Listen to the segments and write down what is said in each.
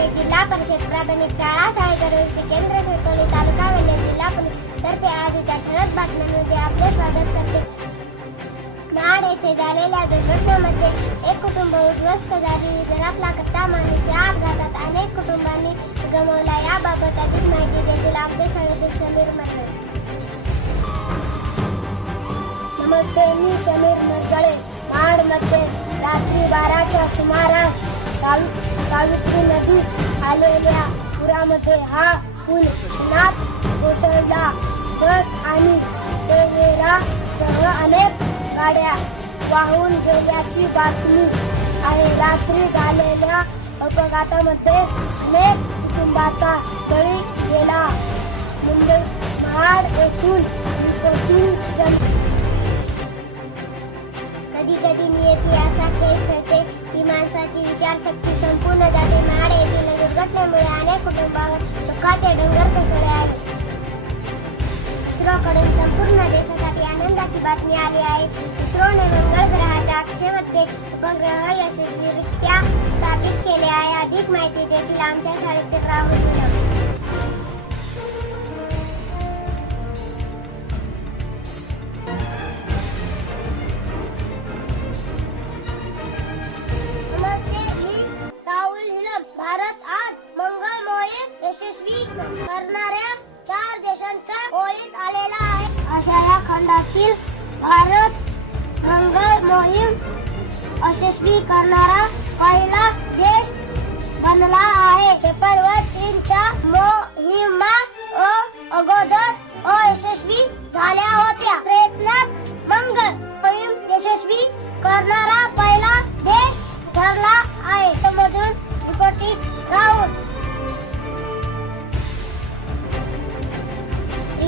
वेल्ली जिल्हा परिषद प्राथमिक या सायकल केंद्र शिवतोली तालुका वेल्हे जिल्हा पोलीस तर्फे आजच्या ठळक बातम्यांमध्ये आपले स्वागत करते. महाड येथे झालेल्या दुर्घटनेमध्ये एक कुटुंब उद्ध्वस्त झाली. घरातला कच्चा माणूस या अपघातात अनेक कुटुंबांनी गमावला. याबाबत अधिक माहिती देतील आपले सहयोगी समीर मरगळे नमस्ते मी समीर मरगळे महाडमध्ये रात्री बाराच्या सुमारास तालुका सावित्री नदी आलेल्या पुरामध्ये हा पूल नाथ कोसळला. बस आणि टेवेरा सह अनेक गाड्या वाहून गेल्याची बातमी आहे. रात्री झालेल्या अपघातामध्ये अनेक कुटुंबाचा बळी गेला. मुंबई महाड येथून विचारशक्ती संपूर्ण जाते महाड येथील दुर्घटनेमुळे अनेक कुटुंबावर दुःखाचे डोंगर कोसळले आहेत. इस्रोकडून संपूर्ण देशासाठी आनंदाची बातमी आली आहे. इस्रोने मंगळ ग्रहाच्या कक्षेमध्ये उपग्रह यशस्वीरित्या स्थापित केले आहे. अधिक माहिती देखील आमच्या शाळेतील राहुल करणाऱ्या चार देशांच्या ओळीत आलेला आहे. अशा या खंडातील भारत मंगळ मोहीम यशस्वी करणारा पहिला देश बनला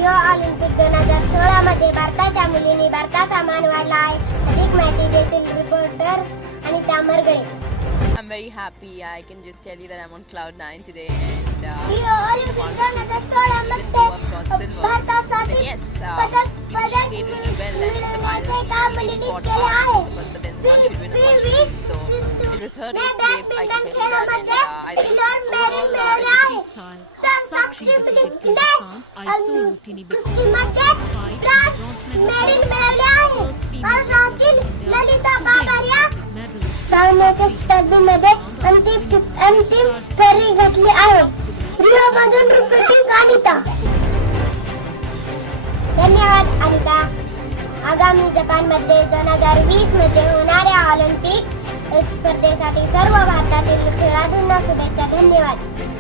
रिओ ऑलिम्पिक दोन हजार सोळा मध्ये भारताच्या मुलींनी भारताचा मान वाढला आहे अधिक माहिती देतील रिपोर्टर्स आणि Tamargale I'm very happy. I can just tell you that I'm on cloud nine today, and uh, Rio Olympic दोन हजार सोळा even though I've got मध्ये silver, भारतासाठी then yes, uh, पदक even पदक she did really well, and in the final मिळवण्याचे we काम really मुलींनीच fought केले hard, आहे but then one should win and one should lose. So it was her race today. I can tell you that, and uh, I think overall Lalita काकारिया Medals धावण्याच्या स्पर्धेमध्ये अंतिम अंतिम फेरी घातली आहे रिओ मधून रिपोर्टिंग अनिता धन्यवाद अनिता आगामी जपानमध्ये दोन हजार वीसमध्ये होणाऱ्या ऑलिम्पिक स्पर्धेसाठी सर्व भारतातील खेळाडूंना शुभेच्छा धन्यवाद